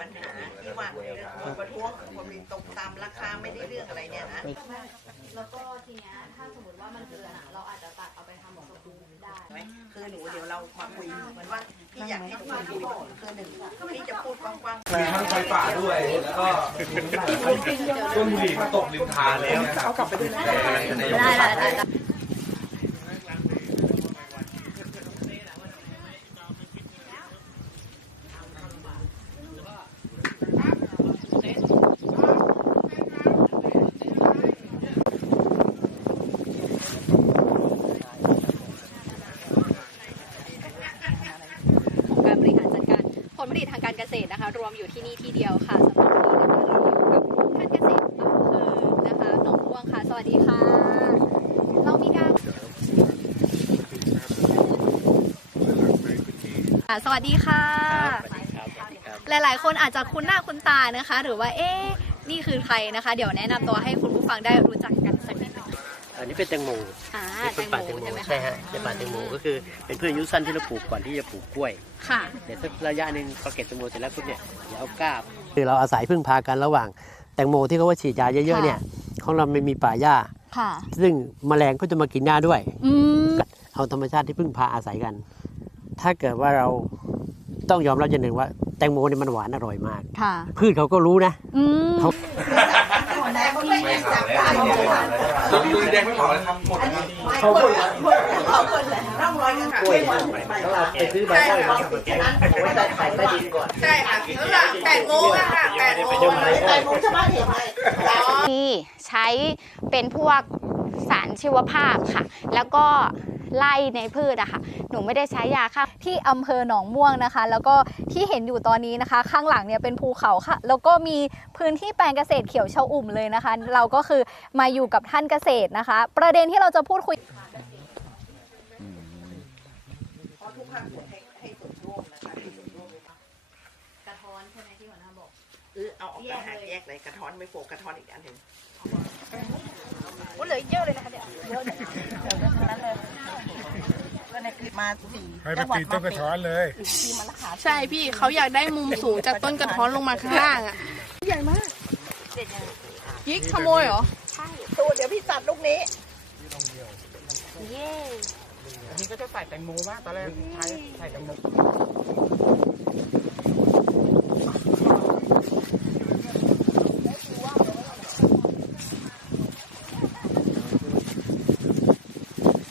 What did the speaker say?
ปัญหาที่ว่าคนประท้วงคนมีตกตามราคาไม่ได้เรื่องอะไรเนี่ยนะแล้วก็ทีเนี้ยถ้าสมมติว่ามันเกินอะเราอาจจะตัดเอาไปทำสกูได้คือหนูเดี๋ยวเรามาคุยเหมือนว่าพี่อยากให้ทุกคนคุยคือหนึ่งพี่จะพูดกว้างๆมีทั้งไฟป่าด้วย แล้วก็ต้นบุหรี่มันตกริมทางแล้วเขากลับไปด้วยนะได้ได้ได้ ของการบริหารจัดการผ ลผลิตทางการเกษตรนะคะ รวมอยู่ที่นี่ที่เดียวค่ะสำหรับวันนี้นะคะเราอยู่กับท่านเกษตรอำเภอนะคะหนองม่วงค่ะ สวัสดีค่ะ เรามีการอะสวัสดีค่ะ หลายๆ คนอาจจะคุ้นหน้าคุ้นตานะคะ หรือว่าเอ๊ะนี่คือใครนะคะ เดี๋ยวแนะนำตัวให้คุณผู้ฟังได้รู้จักกันสักนิดหนึง อันนี้เป็นแตงโมอ่าเป็นแตต้นงโมป่าแตงโมใช่ไหมใช่คะฮะเป็นป่าแตงโมก็คือเป็นพืชอายุสั้นที่เราปลูกก่อนที่จะปลูกกล้วยค่ะเดี๋ยวสักระยะหนึ่งพอเก็บแตงโมเสร็จแล้วปุ๊บเนี่ยเดี๋ยวเอาก้าบคือเราอาศัยพึ่งพากันระหว่างแตงโมที่เขาว่าฉีดยาเยอะๆเนี่ยของเราไม่มีป่าหญ้าค่ะซึ่งแมลงก็จะมากินหญ้าด้วยอืมเอาธรรมชาติที่พึ่งพาอาศัยกัน ถ้าเกิดว่าเราต้องยอมรับอย่างหนึ่งว่าแตงโมเนี่ยมันหวานอร่อยมากค่ะพืชเขาก็รู้นะอืมไม่ถา ครับพี่แดงไม่เผาเลยครับหมดแล้วเขาหมดแล้วเขาหมดแล้วร่องรอยกันค่ะไปซื้อใบกล้วยมาทำแกงเอาไว้ใต้ไข่ใต้ดินก่อนใช่ค่ะแล้วก็แปดโมงค่ะแปดโมงแปดโมงชาวบ้านเห็นไหมที่ใช้เป็นพวกสารชีวภาพค่ะ แล้วก็ ไล่ในพืชอะค่ะ หนูไม่ได้ใช้ยาฆ่าที่อำเภอหนองม่วงนะคะ แล้วก็ที่เห็นอยู่ตอนนี้นะคะ ข้างหลังเนี่ยเป็นภูเขาค่ะ แล้วก็มีพื้นที่แปลงเกษตรเขียวชอุ่มเลยนะคะ เราก็คือมาอยู่กับท่านเกษตรนะคะ ประเด็นที่เราจะพูดคุยเพราะทุกภาคส่วนให้ส่วนร่วมนะคะกระท้อนใช่ไหมที่หัวหน้าบอกเออเอาออกแยกเลยกระท้อนไม่โฟกกระท้อนอีกอันหนึ่งเหลือเยอะเลยนะคะเนี่ย ก็ใน มาสี่ให้ไปปีนต้นกระท้อนเลยใช่พี่เขาอยากได้มุมสูงจากต้นกระท้อนลงมาข้างล่างอะใหญ่มากยิกขโมยเหรอตัวเดี๋ยวพี่ตัดลูกนี้อันนี้ก็จะใส่แตงโมบ้างตอนแรกใช้ใส่แตงโม